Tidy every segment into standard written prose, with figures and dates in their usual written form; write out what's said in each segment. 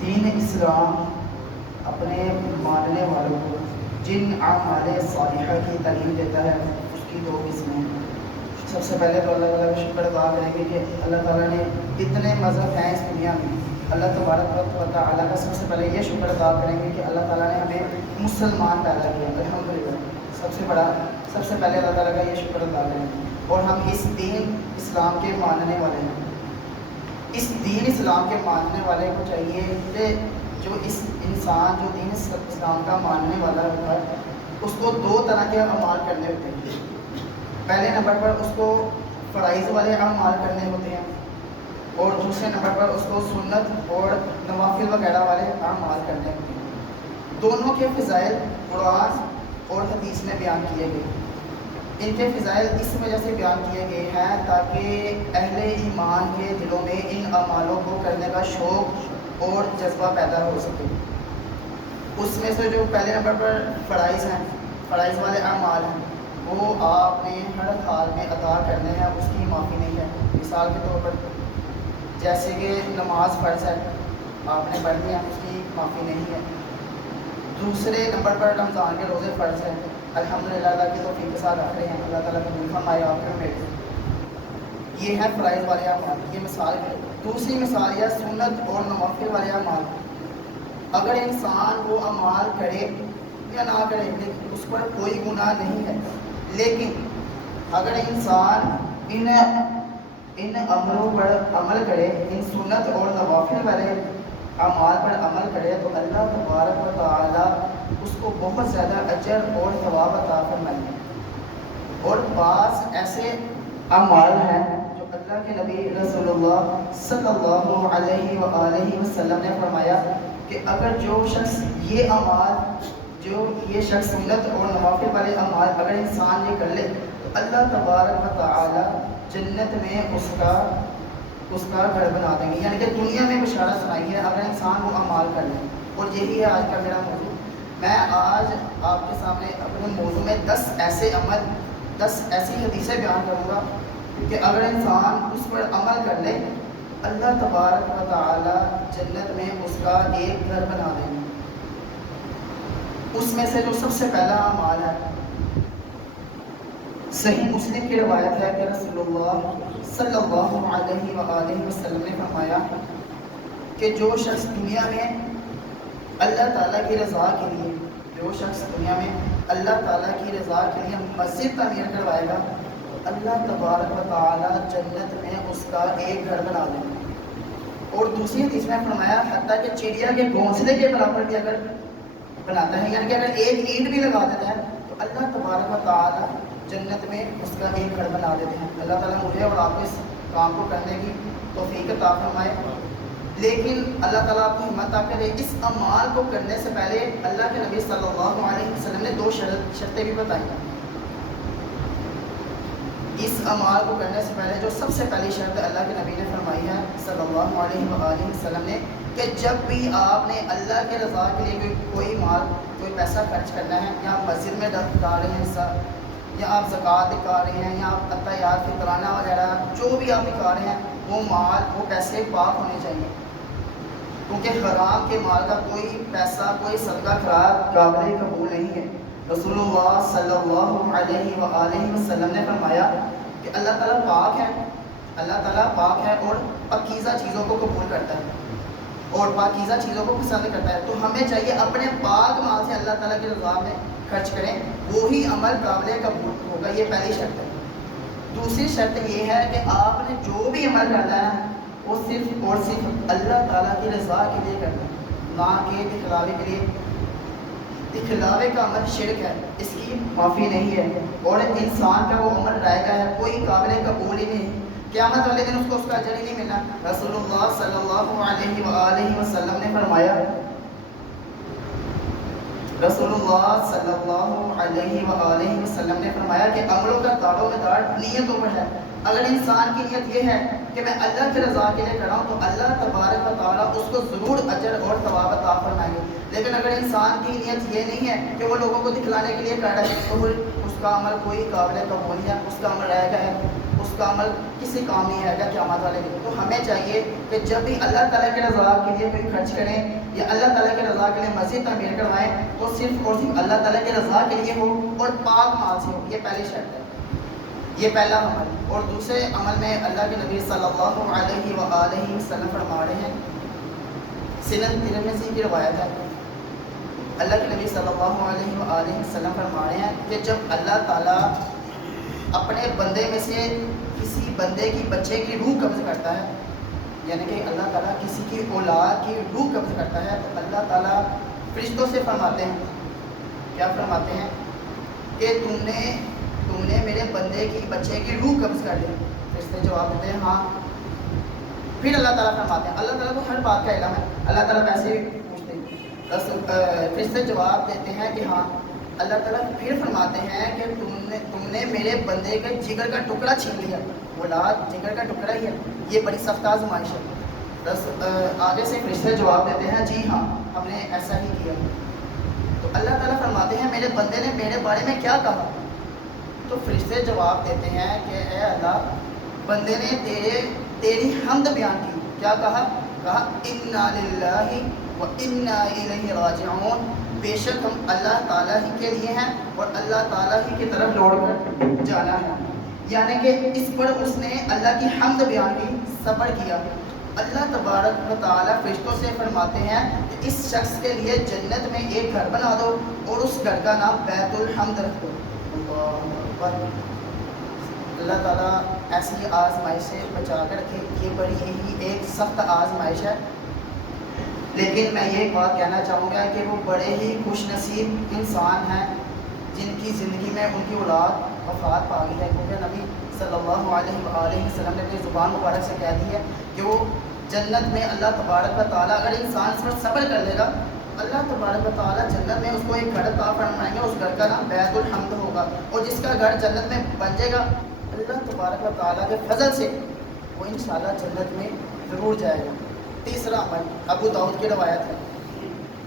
دین اسلام اپنے ماننے والوں کو جن اعمال صالحہ کی تعلیم دیتا ہے اس کی دو قسمیں ہیں۔ سب سے پہلے تو اللہ تعالیٰ کا شکر ادا کریں گے کہ اللہ تعالیٰ نے اتنے مذہب ہیں اس دنیا میں۔ اللہ تبارک و تعالیٰ کا سب سے پہلے یہ شکر ادا کریں گے کہ اللہ تعالیٰ نے ہمیں مسلمان پیدا کیا، الحمدللہ۔ سب سے پہلے اللہ تعالیٰ کا یہ شکر ادا کریں گے، اور ہم اس دین اسلام کے ماننے والے ہیں۔ اس دین اسلام کے ماننے والے کو چاہیے کہ جو اس انسان جو دین اسلام کا ماننے والا ہوتا ہے اس کو دو طرح کے اعمال کرنے ہوتے ہیں۔ پہلے نمبر پر اس کو فرائض والے اعمال کرنے ہوتے ہیں، اور دوسرے نمبر پر اس کو سنت اور نوافل وغیرہ والے اعمال کرنے ہوتے ہیں۔ دونوں کے فضائل قرآن اور حدیث میں بیان کیے گئے۔ ان کے فضائل اس وجہ سے بیان کیے گئے ہیں تاکہ اہل ایمان کے دلوں میں ان اعمالوں کو کرنے کا شوق اور جذبہ پیدا ہو سکے۔ اس میں سے جو پہلے نمبر پر فرائض ہیں، فرائض والے اعمال ہیں، وہ آپ نے ہر حال میں ادا کرنے ہیں، اس کی معافی نہیں ہے۔ مثال کے طور پر جیسے کہ نماز فرض ہے، آپ نے پڑھنی ہے، اس کی معافی نہیں ہے۔ دوسرے نمبر پر رمضان کے روزے فرض ہیں، الحمدللہ اللہ کی توفیق کے ساتھ رکھ رہے ہیں، اللہ تعالیٰ قبول فرمائے آپ کے بیٹے۔ یہ ہے فرائض والے اعمال، یہ مثال ہے۔ دوسری مثال یہ سنت اور نوافل والے اعمال۔ اگر انسان وہ اعمال کرے یا نہ کرے لیکن اس پر کوئی گناہ نہیں ہے، لیکن اگر انسان ان امروں پر عمل کرے، ان سنت اور نوافل والے اعمال پر عمل کرے، تو اللہ تبارک و تعالیٰ اس کو بہت زیادہ اجر اور ثواب عطا فرمائیں گے۔ اور بعض ایسے اعمال ہیں جو اللہ کے نبی رسول اللہ صلی اللہ علیہ وآلہ وسلم نے فرمایا کہ اگر جو شخص یہ شخص سنت اور نوافل والے اعمال اگر انسان یہ کر لے تو اللہ تبارک و تعالی جنت میں اس کا گھر بنا دیں گے، یعنی کہ دنیا میں بشارت سنائی ہے اگر انسان وہ اعمال کر لے۔ اور یہی ہے آج کا میرا موضوع۔ میں آج آپ کے سامنے اپنے موضوع میں 10 ایسی حدیثیں بیان کروں گا کہ اگر انسان اس پر عمل کر لے اللہ تبارک و تعالی جنت میں اس کا ایک گھر بنا دیں گے۔ اس میں سے جو سب سے پہلا اعمال ہے، صحیح مسلم کی روایت ہے کہ رسول اللہ صلی اللہ علیہ وآلہ وسلم نے فرمایا کہ جو شخص دنیا میں اللہ تعالیٰ کی رضا کے لیے مسجد تعمیر کروائے گا، اللہ تبارک و تعالیٰ جنت میں اس کا ایک گھر بنا دیں گے۔ اور دوسری حدیث میں فرمایا حتیٰ کہ چڑیا کے گھونسلے کے برابر بھی اگر بناتا ہے، یعنی کہ اگر ایک اینٹ بھی لگا دیتا ہے تو اللہ تبارک و تعالیٰ جنت میں اس کا ایک گھر بنا دیتے ہیں۔ اللہ تعالیٰ مجھے اور آپ کو اس کام کو کرنے کی توفیق عطا فرمائے۔ لیکن اللہ تعالیٰ آپ کو ہمت عطا کرے۔ اس اعمال کو کرنے سے پہلے اللہ کے نبی صلی اللہ علیہ وسلم نے 2 شرطیں بھی بتائی ہیں۔ اس اعمال کو کرنے سے پہلے جو سب سے پہلی شرط اللہ کے نبی نے فرمائی ہے صلی اللہ علیہ وآلہ وسلم نے کہ جب بھی آپ نے اللہ کے رضا کے لیے کوئی پیسہ خرچ کرنا ہے، یا آپ مسجد میں ڈال رہے ہیں حصہ، یا آپ زکوٰۃ نکال رہے ہیں، یا آپ عطیات فطرانہ وغیرہ جو بھی آپ نکال رہے ہیں، وہ پیسے پاک ہونے چاہیے، کیونکہ حرام کے مال کا کوئی پیسہ کوئی صدقہ خیرات قابل قبول نہیں ہے۔ رسول اللہ صلی اللہ علیہ وآلہ وسلم نے فرمایا کہ اللہ تعالیٰ پاک ہے اور پاکیزہ چیزوں کو قبول کرتا ہے اور پاکیزہ چیزوں کو پسند کرتا ہے، تو ہمیں چاہیے اپنے پاک مال سے اللہ تعالیٰ کی رضا میں خرچ کریں، وہی عمل قابل قبول ہوگا۔ یہ پہلی شرط ہے۔ دوسری شرط یہ ہے کہ آپ نے جو بھی عمل کرنا ہے وہ صرف اور صرف اللہ تعالیٰ کی رضا کے لیے کرنا ہے، نہ کہ دکھلاوے کے لیے۔ دکھلاوے کا عمل شرک ہے، اس کی معافی نہیں ہے، اور انسان کا وہ عمل رائے گا ہے، کوئی قابل قبول ہی نہیں، قیامت والے دن اس کو اجر ہی نہیں ملنا۔ رسول اللہ صلی اللہ علیہ وآلہ وسلم نے فرمایا، کہ عملوں کا دار و مدار نیتوں پر ہے۔ اگر انسان کی نیت یہ ہے کہ میں اللہ کی رضا کے لیے کر رہا ہوں تو اللہ تبارک و تعالیٰ اس کو ضرور اجر اور ثواب عطا فرمائیں گے۔ لیکن اگر انسان کی نیت یہ نہیں ہے کہ وہ لوگوں کو دکھلانے کے لیے کر رہا ہے تو اس کا عمل کوئی قابل قبول نہیں ہے، اس کا عمل رائے گا ہے، اس کا عمل کسی کام نہیں آئے گا قیامت والے دن. تو ہمیں چاہیے کہ جب بھی اللہ تعالیٰ کی رضا کے لیے کوئی خرچ کریں یا اللہ تعالیٰ کی رضا کے لیے مسجد تعمیر کروائیں تو صرف اور صرف اللہ تعالیٰ کی رضا کے لیے ہو اور پاک مال سے ہو. یہ پہلی شرط ہے, یہ پہلا عمل. اور دوسرے عمل میں اللہ کے نبی صلی اللہ علیہ وآلہ وسلم فرما رہے ہیں, سنن ترمذی کی روایت ہے, اللہ کے نبی صلی اللہ علیہ وآلہ وسلم فرما رہے ہیں کہ جب اللہ تعالیٰ اپنے بندے میں سے کسی بندے کی بچے کی روح قبض کرتا ہے, یعنی کہ اللہ تعالیٰ کسی کی اولاد کی روح قبض کرتا ہے, تو اللہ تعالیٰ فرشتوں سے فرماتے ہیں, کیا فرماتے ہیں کہ تم نے میرے بندے کی بچے کی روح قبض کر لی. فرشتے جواب دیتے ہیں ہاں. پھر اللہ تعالیٰ فرماتے ہیں, اللہ تعالیٰ کو ہر بات کا علم ہے, اللہ تعالیٰ ویسے پوچھتے ہیں, فرشتے جواب دیتے ہیں کہ ہاں. اللہ تعالیٰ پھر فرماتے ہیں کہ تم نے میرے بندے کے جگر کا ٹکڑا چھین لیا. اولاد جگر کا ٹکڑا ہی ہے, یہ بڑی سخت آزمائش ہے. بس آگے سے فرشتے جواب دیتے ہیں جی ہاں ہم نے ایسا ہی کیا. تو اللہ تعالیٰ فرماتے ہیں میرے بندے نے میرے بارے میں کیا کہا. تو فرشتے جواب دیتے ہیں کہ اے اللہ, بندے نے تیری حمد بیان کی. کیا کہا انا للہ و انا الیہ راجعون, بے شک ہم اللہ تعالیٰ ہی کے لیے ہیں اور اللہ تعالیٰ ہی کی طرف لوٹ کر جانا ہے. یعنی کہ اس پر اس نے اللہ کی حمد بیان کی, صبر کیا. اللہ تبارک و تعالیٰ فرشتوں سے فرماتے ہیں کہ اس شخص کے لیے جنت میں ایک گھر بنا دو اور اس گھر کا نام بیت الحمد رکھ دو. اللہ تعالیٰ ایسی آزمائش سے بچا کر رکھے. یہ بڑی ہی ایک سخت آزمائش ہے, لیکن میں یہ بات کہنا چاہوں گا کہ وہ بڑے ہی خوش نصیب انسان ہیں جن کی زندگی میں ان کی اولاد وفات پا گئی ہے, کیونکہ نبی صلی اللہ علیہ وآلہ وسلم نے اپنی زبان مبارک سے کہہ دی ہے کہ وہ جنت میں اللہ تبارک و تعالیٰ اگر انسان اس پر صبر کر لے گا, اللہ تبارک و تعالیٰ جنت میں اس کو ایک گھر عطا فرمائیں گے. اس گھر کا نام بیت الحمد ہوگا, اور جس کا گھر جنت میں بن جائے گا اللہ تبارک و تعالیٰ کے فضل سے وہ انشاءاللہ جنت میں ضرور جائے گا. تیسرا عمل ابو داؤد کی روایت ہے.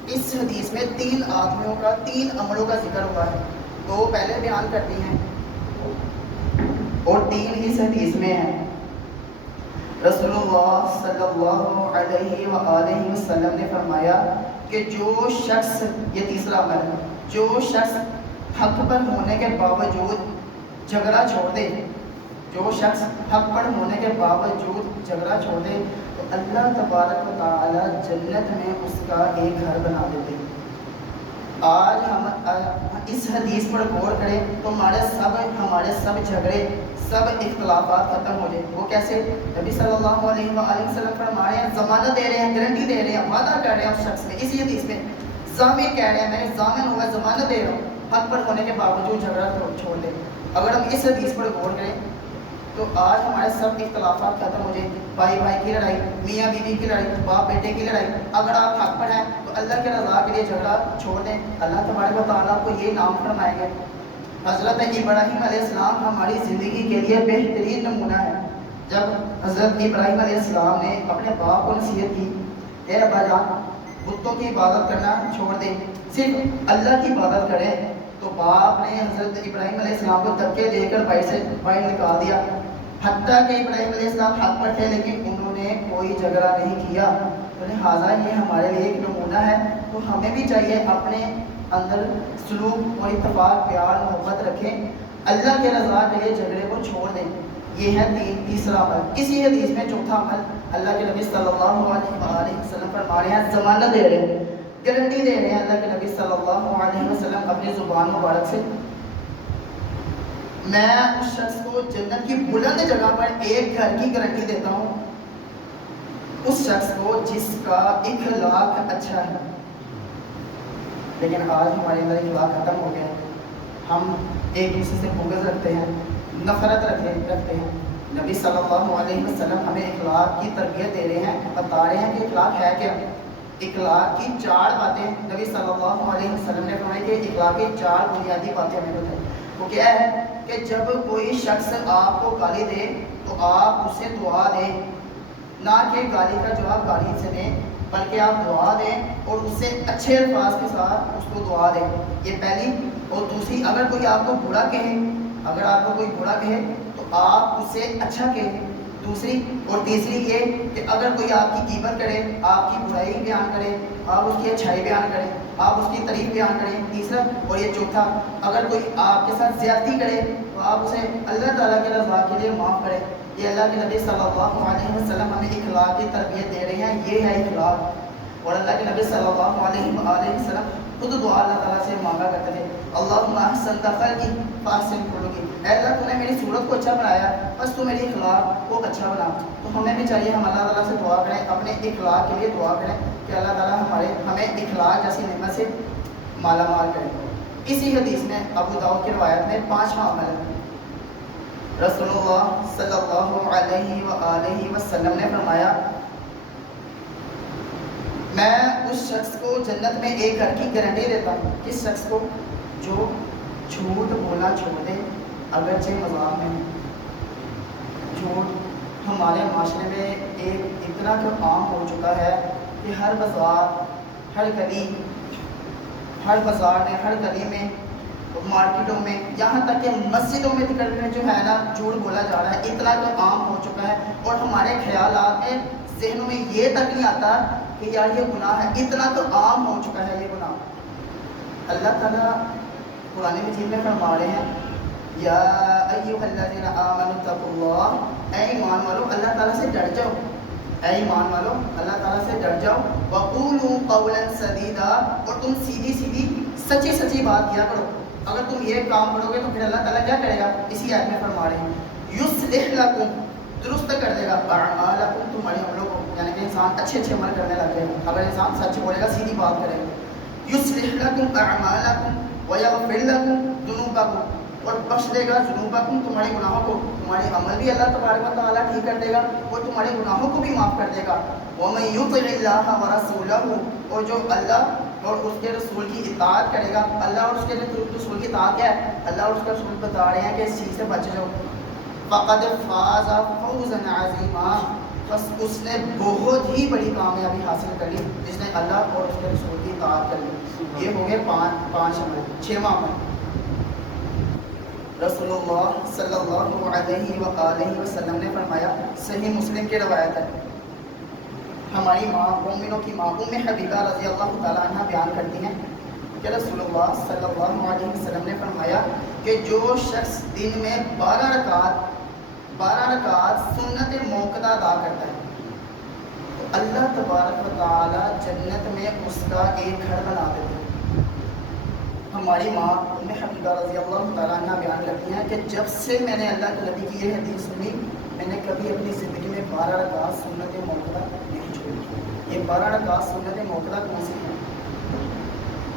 اس حدیث میں 3 آدمیوں کا 3 عملوں کا ذکر ہوا ہے. 2 پہلے بیان کرتی ہیں اور 3 اس حدیث میں ہیں. رسول اللہ صلی اللہ علیہ وآلہ وسلم نے فرمایا کہ جو شخص, یہ تیسرا عمل ہے, جو شخص حق پر ہونے کے باوجود جھگڑا چھوڑ دے, جو شخص حق پر ہونے کے باوجود جھگڑا چھوڑ دے تو اللہ تبارک و تعالی جنت میں اس کا ایک گھر بنا دیتے. آج ہم اس حدیث پر غور کریں تو ہمارے سب جھگڑے, سب اختلافات ختم ہو جائیں. وہ کیسے؟ نبی صلی اللہ علیہ وآلہ وسلم فرما رہے ہیں, ضمانت دے رہے ہیں, گارنٹی دے رہے ہیں, وعدہ کر رہے ہیں اس شخص میں. اسی حدیث میں ضامن کہہ رہے ہیں, میں ضامن ہوں گا, ضمانت دے رہا ہوں, حق پر ہونے کے باوجود جھگڑا چھوڑ دے. اگر ہم اس حدیث پر غور کریں تو آج ہمارے سب اختلافات ختم ہو جائیں. بھائی بھائی کی لڑائی, میاں بیوی کی لڑائی, باپ بیٹے کی لڑائی, اگر آپ حق پر ہیں تو اللہ کے رضا کے لیے جھگڑا چھوڑ دیں. اللہ تبارک و تعالیٰ کو یہ نام فرمائیں گے. حضرت ابراہیم علیہ السلام ہماری زندگی کے لیے بہترین نمونہ ہے. جب حضرت ابراہیم علیہ السلام نے اپنے باپ کو نصیحت کی, اے ابا جان بتوں کی عبادت کرنا چھوڑ دیں, صرف اللہ کی عبادت کریں, تو باپ نے حضرت ابراہیم علیہ السلام کو دھکے دے کر باہر نکال دیا. حتیٰ کہ ابراہیم علیہ السلام حق پر تھے لیکن انہوں نے کوئی جھگڑا نہیں کیا. تو لہٰذا یہ ہمارے لیے ایک نمونہ ہے. تو ہمیں بھی چاہیے اپنے اندر سلوک اور اتفاق, پیار, محبت رکھیں, اللہ کے رضا کے لیے جھگڑے کو چھوڑ دیں. یہ ہے تیسرا عمل. اسی حدیث میں چوتھا عمل اللہ کے نبی صلی اللہ علیہ وآلہ وسلم فرما رہے ہیں, ضمانت دے رہے ہیں, گارنٹی دے رہے ہیں اللہ کے نبی صلی اللہ علیہ وسلم اپنی زبان مبارک سے, میں اس شخص کو جنت کی بلند جگہ پر ایک گھر کی گارنٹی دیتا ہوں, اس شخص کو جس کا اخلاق اچھا ہے. لیکن آج ہمارے اندر اخلاق ختم ہو گیا ہے. ہم ایک دوسرے سے بغض رکھتے ہیں, نفرت رکھتے ہیں. نبی صلی اللہ علیہ وسلم ہمیں اخلاق کی تربیت دے رہے ہیں, بتا رہے ہیں کہ اخلاق ہے کیا. اخلاق کی 4 باتیں نبی صلی اللہ علیہ وسلم نے فرمائی کہ اخلاق کی 4 بنیادی باتیں ہمیں بتائیں. وہ کیا ہے کہ جب کوئی شخص آپ کو گالی دے تو آپ اسے دعا دیں, نہ کہ گالی کا جواب گالی سے دیں, بلکہ آپ دعا دیں اور اس سے اچھے الفاظ کے ساتھ اس کو دعا دیں. یہ پہلی. اور دوسری, اگر کوئی آپ کو برا کہے تو آپ اس سے اچھا کہیں. دوسری اور تیسری یہ کہ اگر کوئی آپ کی غیبت کرے، آپ کی برائی بیان کرے، آپ اس کی اچھائی بیان کریں، آپ اس کی تعریف بیان کریں. تیسرا اور یہ چوتھا، اگر کوئی آپ کے ساتھ زیادتی کرے تو آپ اسے اللہ تعالیٰ کے رضا کے لیے معاف کریں. یہ اللہ کے نبی صلی اللہ علیہ وسلم ہمیں اخلاق کی تربیت دے رہے ہیں. یہ ہے اخلاق. اور اللہ کے نبی صلی اللہ علیہ وسلم خود دعا اللہ تعالیٰ سے مانگا کرتے تھے، اللہم احسنت خلقی فاحسن خلقی، اے اللہ تو نے میری صورت کو اچھا بنایا، بس تو میری اخلاق کو اچھا بنا. تو ہمیں بھی چاہیے ہم اللہ تعالیٰ سے دعا کریں، اپنے اخلاق کے لیے دعا کریں کہ اللہ تعالیٰ ہمیں اخلاق جیسی نعمت سے مالا مال کریں. اسی حدیث میں ابو داؤد کی روایت میں 5واں عمل ہے. رسول اللہ صلی اللہ علیہ وآلہ وسلم نے فرمایا، میں اس شخص کو جنت میں ایک گھر کی گارنٹی دیتا ہوں. کس شخص کو؟ جو جھوٹ بولنا چھوڑ دے اگرچہ مذاق میں. جھوٹ ہمارے معاشرے میں ایک اتنا تو عام ہو چکا ہے کہ ہر بازار، ہر گلی، ہر بازار میں، ہر گلی میں، مارکیٹوں میں، یہاں تک کہ مسجدوں میں جو ہے نا جھوٹ بولا جا رہا ہے. اتنا تو عام ہو چکا ہے اور ہمارے خیالات میں، ذہنوں میں یہ تک نہیں آتا کہ یار یہ گناہ ہے. اتنا تو عام ہو چکا ہے یہ گناہ. اللہ تعالیٰ قرآن مجید میں فرما رہے ہیں، یا ایھا الذین آمنوا اتقوا اللہ، اے ایمان والو اللہ تعالیٰ سے ڈر جاؤ، اے ایمان والو اللہ تعالیٰ سے ڈر جاؤ. وقولوا قولا سدیدا، اور تم سیدھی سیدھی سچی سچی بات کیا کرو. اگر تم یہ کام کرو گے تو پھر اللہ تعالیٰ کیا کرے گا؟ اسی آیت میں فرما رہے ہیں، یصلح لکم، درست کر دے گا، اعمالکم، تمہاری عملوں کو. یعنی کہ انسان اچھے اچھے عمل کرنے لگ جائے گا اگر انسان سچ بولے گا، سیدھی بات کرے گا. یصلح لکم اعمالکم ویغفر لکم ذنوبکم، اور بخش دے گا ذنوبکم، تمہارے گناہوں کو. تمہارے عمل بھی اللہ تبارک و تعالیٰ ٹھیک کر دے گا اور تمہارے گناہوں کو بھی معاف کر دے گا. ومن یطع اللہ ورسولہ، اور جو اللہ اور اس کے رسول کی اطاعت کرے گا. اللہ اور اس کے رسول کی اطاعت کیا ہے؟ اللہ اور اس کے رسول بتا رہے ہیں کہ اس چیز سے بچ جاؤ. فقد فاز فوزا عظیما، بس اس نے بہت ہی بڑی کامیابی حاصل کر لی جس نے اللہ اور اس کے رسول کی اطاعت کر لی. یہ ہو گئے پانچ عمل. 6واں عمل، رسول اللہ صلی اللہ علیہ وآلہ وسلم نے فرمایا، صحیح مسلم کی روایت ہے، ہماری ماں، مومنوں کی ماں ام حبیبہ رضی اللہ تعالیٰ عنہ بیان کرتی ہیں کہ رسول اللہ صلی اللہ علیہ وسلم نے فرمایا کہ جو شخص دن میں 12 رکعات سنت موقدہ ادا کرتا ہے تو اللہ تبارک و تعالیٰ جنت میں اس کا ایک گھر بنا دیتے ہیں. ہماری ماں ام حبیبہ رضی اللہ تعالیٰ عنہ بیان کرتی ہیں کہ جب سے میں نے اللہ کے نبی کی یہ حدیث سنی، میں نے کبھی اپنی زندگی میں 12 رکعات سنت موقدہ نہیں چھوڑی. یہ 12 رکعات سنت موقدہ کون سی ہیں؟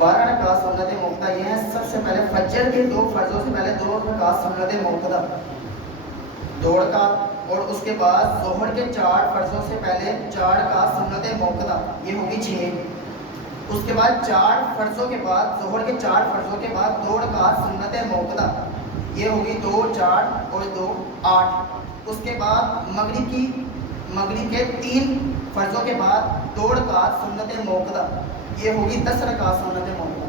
12 رکعات سنت موقدہ یہ ہیں، سب سے پہلے فجر کے 2 فرضوں سے پہلے 2 رکعات سنت موقدہ، 2 رکعات، اور اس کے بعد ظہر کے 4 فرضوں سے پہلے 4 رکعات سنت موقدہ، یہ ہوگی 6. اس کے بعد 4 فرضوں کے بعد، ظہر کے 4 فرضوں کے بعد 2 رکعات سنت موقدہ، یہ ہوگی 2 4 اور 2 8. اس کے بعد مغرب کے 3 فرضوں کے بعد 2 رکعات سنت موقدہ، یہ ہوگی 10 رکعات سنت موقدہ.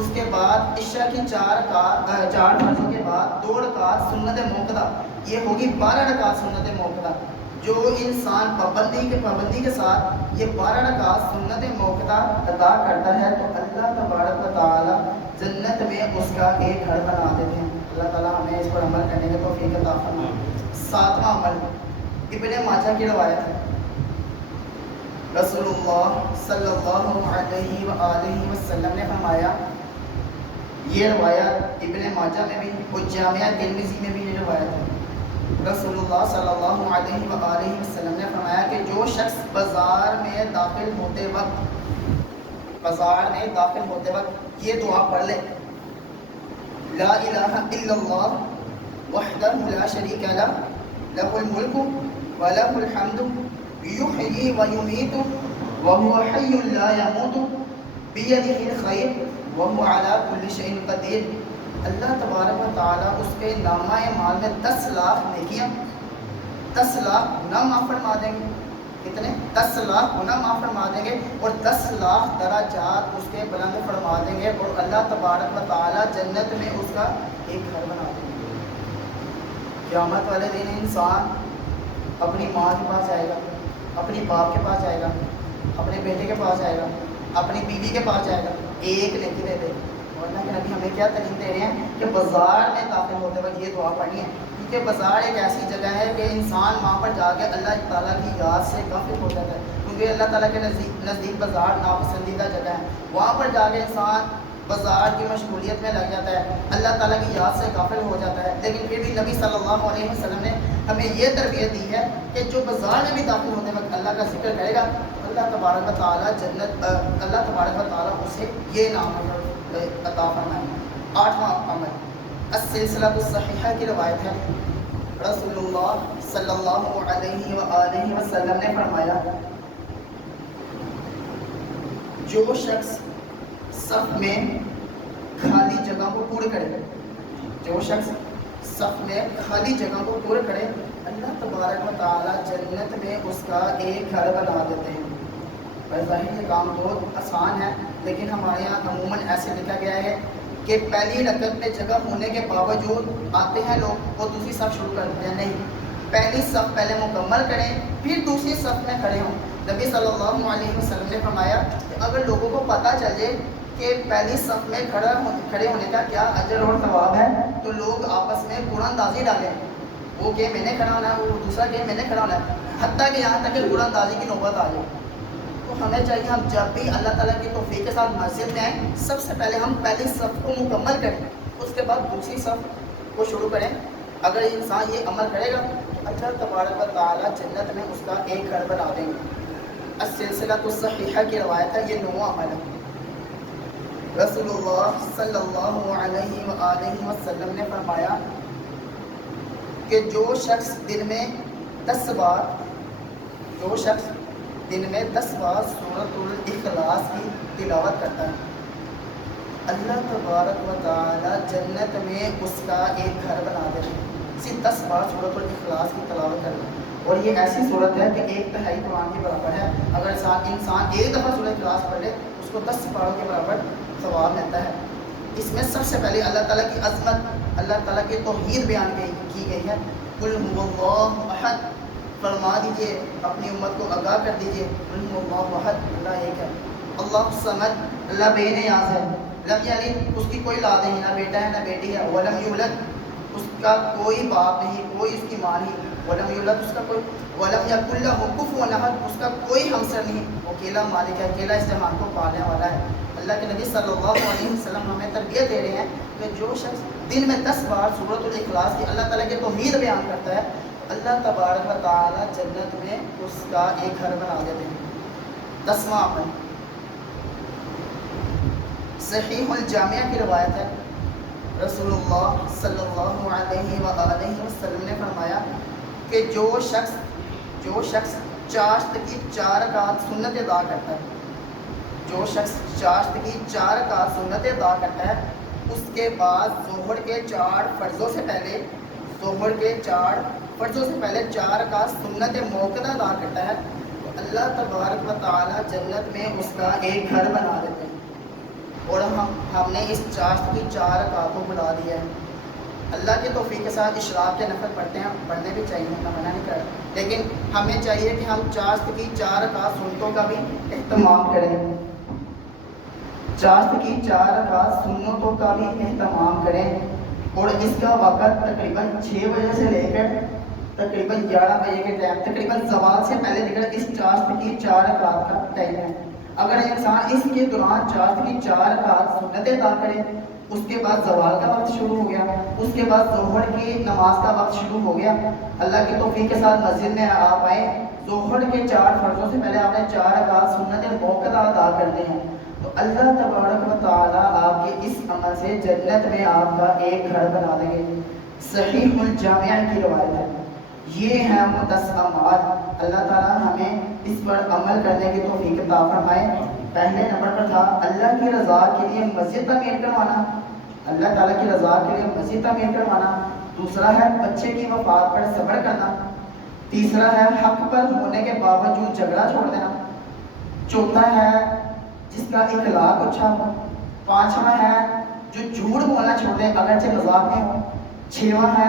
اس کے بعد عشاء کی 4 فرضوں کے بعد 2 رکعات سنت موقدہ، یہ ہوگی 12 رکعات سنت موقدہ. جو انسان پابندی کے ساتھ یہ 12 رکعات سنت موقدہ ادا کرتا ہے تو اللہ تبارک و تعالیٰ جنت میں اس کا ایک گھر بنا دیتے ہیں. اللہ تعالیٰ ہمیں اس پر عمل کرنے کی توفیق عطا فرمائے. 7واں عمل، ابن ماجہ کی روایت ہے، رسول اللہ صلی اللہ علیہ وآلہ وسلم نے فرمایا، یہ روایت ابن ماجہ میں بھی اور جامعہ ترمذی میں بھی یہ روایت ہے. رسول اللہ صلی اللہ علیہ وآلہ وسلم نے فرمایا کہ جو شخص بازار میں داخل ہوتے وقت یہ دعا پڑھ لے، لا الہ الا اللہ وحدہ لا شریک لہ لہ الملک ولہ الحمد یحیی ویمیت وہو حی لا یموت بیدہ الخیر وہو علی کل شیء قدیر. اللہ تبارک و تعالیٰ اس کے نامہ مال میں 10 لاکھ نیکیاں، 10 لاکھ گناہ معاف فرما دیں گے. کتنے؟ 10 لاکھ گناہ معاف فرما دیں گے اور 10 لاکھ درجات اس کے بلند فرما دیں گے اور اللہ تبارک و تعالیٰ جنت میں اس کا ایک گھر بنا دیں گے. قیامت والے دن انسان اپنی ماں کے پاس جائے گا، اپنی باپ کے پاس جائے گا، اپنے بیٹے کے پاس جائے گا، اپنی بیوی کے پاس جائے گا، ایک نیکی دے دے. ورنہ کہ نبی ہمیں کیا تعلیم دے رہے ہیں کہ بازار میں داخل ہوتے وقت یہ دعا پڑھنی ہے، کیونکہ بازار ایک ایسی جگہ ہے کہ انسان وہاں پر جا کے اللہ تعالیٰ کی یاد سے غافل ہو جاتا ہے، کیونکہ اللہ تعالیٰ کے نزدیک بازار ناپسندیدہ جگہ ہے. وہاں پر جا کے انسان بازار کی مشغولیت میں لگ جاتا ہے، اللہ تعالیٰ کی یاد سے غافل ہو جاتا ہے. لیکن پھر بھی نبی صلی اللہ علیہ وسلم نے ہمیں یہ تربیت دی ہے کہ جو بازار میں بھی داخل ہونے وقت اللہ کا ذکر کرے گا، اللہ تبارک و تعالیٰ اللہ تبارک و تعالیٰ اسے یہ نام عطا فرمائیں گے. 8واں عمل السلسلہ الصحیحہ کی روایت ہے. رسول اللہ صلی اللہ علیہ وآلہ وسلم نے فرمایا جو شخص صف میں خالی جگہ کو پورے کرے، جو شخص صف میں خالی جگہ کو پورے کرے، اللہ تبارک و تعالیٰ جنت میں اس کا ایک گھر بنا دیتے ہیں. ظاہر یہ کام بہت آسان ہے، لیکن ہمارے یہاں عموماً ایسے لکھا گیا ہے کہ پہلی رکعت میں جگہ ہونے کے باوجود آتے ہیں لوگ وہ دوسری صف شروع کرتے ہیں. نہیں، پہلی صف پہلے مکمل کریں پھر دوسری صف میں کھڑے ہوں. نبی صلی اللہ علیہ وسلم نے فرمایا کہ اگر لوگوں کو پتہ چل جائے کہ پہلی صف میں کھڑے ہونے کا کیا اجر اور ثواب ہے تو لوگ آپس میں قرآن اندازی ڈالیں، وہ کہ میں نے کھڑا ہونا ہے، وہ دوسرا کہ میں نے کھڑا ہونا ہے، حتیٰ کہ یہاں تک کہ قرآن اندازی کی نوبت آ جائے. تو ہمیں چاہیے ہم جب بھی اللہ تعالیٰ کی توفیق کے ساتھ مسجد میں آئیں، سب سے پہلے ہم پہلی صف کو مکمل کریں، اس کے بعد دوسری صف کو شروع کریں. اگر انسان یہ عمل کرے گا تو اللہ تبارک و تعالیٰ جنت میں اس کا ایک گھر بنا دیں گے. السلسلہ الصحیحہ کی روایت ہے، یہ 9واں عمل ہے. رسول اللہ صلی اللہ علیہ وآلہ وسلم نے فرمایا کہ جو شخص دن میں 10 بار سورۃ الاخلاص کی تلاوت کرتا ہے، اللہ تبارک و تعالی جنت میں اس کا ایک گھر بنا دیتے ہیں. صرف 10 بار سورۃ الاخلاص کی تلاوت کرتا ہے، اور یہ ایسی صورت ہے کہ 1/3 قرآن کے برابر ہے. اگر انسان ایک دفعہ سورۃ الاخلاص پڑھ لے اس کو 10 پاروں کے برابر ثواب ملتا ہے. اس میں سب سے پہلے اللہ تعالیٰ کی عظمت، اللہ تعالیٰ کی توحید بیان کی گئی ہے. قل هو اللہ احد، فرما دیجئے اپنی امت کو آگاہ کر دیجئے، قل هو اللہ احد، اللہ ایک ہے. اللہ الصمد، اللہ بے نیاز ہے. لم یلد، اس کی کوئی اولاد نہیں، نہ بیٹا ہے نہ بیٹی ہے. ولم یولد، اس کا کوئی باپ نہیں، کوئی اس کی ماں نہیں. ولم یولد، اس کا کوئی. ولم یکن لہ کفوا احد، اس کا کوئی ہمسر نہیں. وہ اکیلا مالک ہے، اکیلا اس جہان کو پالنے والا ہے. اللہ کے نبی صلی اللہ علیہ وسلم ہمیں تربیت دے رہے ہیں کہ جو شخص دن میں 10 بار سورۃ الاخلاص کی اللہ تعالیٰ کی توحید بیان کرتا ہے، اللہ تبارک و تعالیٰ جنت میں اس کا ایک گھر بنا دیتے ہیں. 10واں عمل صحیح الجامعہ کی روایت ہے. رسول اللہ صلی اللہ علیہ وآلہ وسلم نے فرمایا کہ جو شخص چاشت کی 4 رکعات سنت ادا کرتا ہے، جو شخص چاشت کی 4 رکعات سنت ادا کرتا ہے، اس کے بعد ظہر کے 4 فرضوں سے پہلے 4 رکعات سنت موقدہ ادا کرتا ہے، تو اللہ تبارک و تعالیٰ جنت میں اس کا ایک گھر بنا دیتے ہیں. اور ہم نے اس چاشت کی 4 رکعات کو بلا دیا ہے. اللہ کے توفیق کے ساتھ اشراق کے نفل پڑھتے ہیں، پڑھنے بھی چاہیے، نہ منع نہیں کر، لیکن ہمیں چاہیے کہ ہم چاشت کی 4 رکعات سنتوں کا بھی اہتمام کریں. چاشت کی 4 رکعات سنتوں کا بھی اہتمام کریں. اور اس کا وقت تقریباً 6 بجے سے لے کر تقریباً 11 بجے کے ٹائم، تقریباً زوال سے پہلے لے کر اس چاشت کی 4 رکعات کا ٹائم ہے. اگر انسان اس کے دوران چاشت کی 4 رکعات سنت ادا کرے، اس کے بعد زوال کا وقت شروع ہو گیا، اس کے بعد ظہر کی نماز کا وقت شروع ہو گیا، اللہ کی توفیق کے ساتھ مسجد میں آپ آئیں، ظہر کے 4 فرضوں سے پہلے آپ نے 4 رکعات سنت موقدہ ادا کرتے ہیں، تو اللہ تبارک و تعالیٰ آپ کے اس عمل سے جنت میں آپ کا ایک گھر بنا دیں گے. صحیح الجامعہ کی روایت ہے. یہ ہیں وہ 10 اعمال. اللہ تعالیٰ ہمیں اس پر عمل کرنے کی توفیق عطا فرمائے. پہلے نمبر پر تھا اللہ کی رضا کے لیے مسجد تعمیر کروانا، اللہ تعالیٰ کی رضا کے لیے مسجد تعمیر کروانا. دوسرا ہے بچے کی وفات پر صبر کرنا. تیسرا ہے حق پر ہونے کے باوجود جھگڑا چھوڑ دینا. چوتھا ہے جس کا اخلاق اچھا ہو. پانچواں ہے جو جھوٹ بولنا چھوڑ دے اگرچہ مذاق میں ہو. چھواں ہے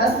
10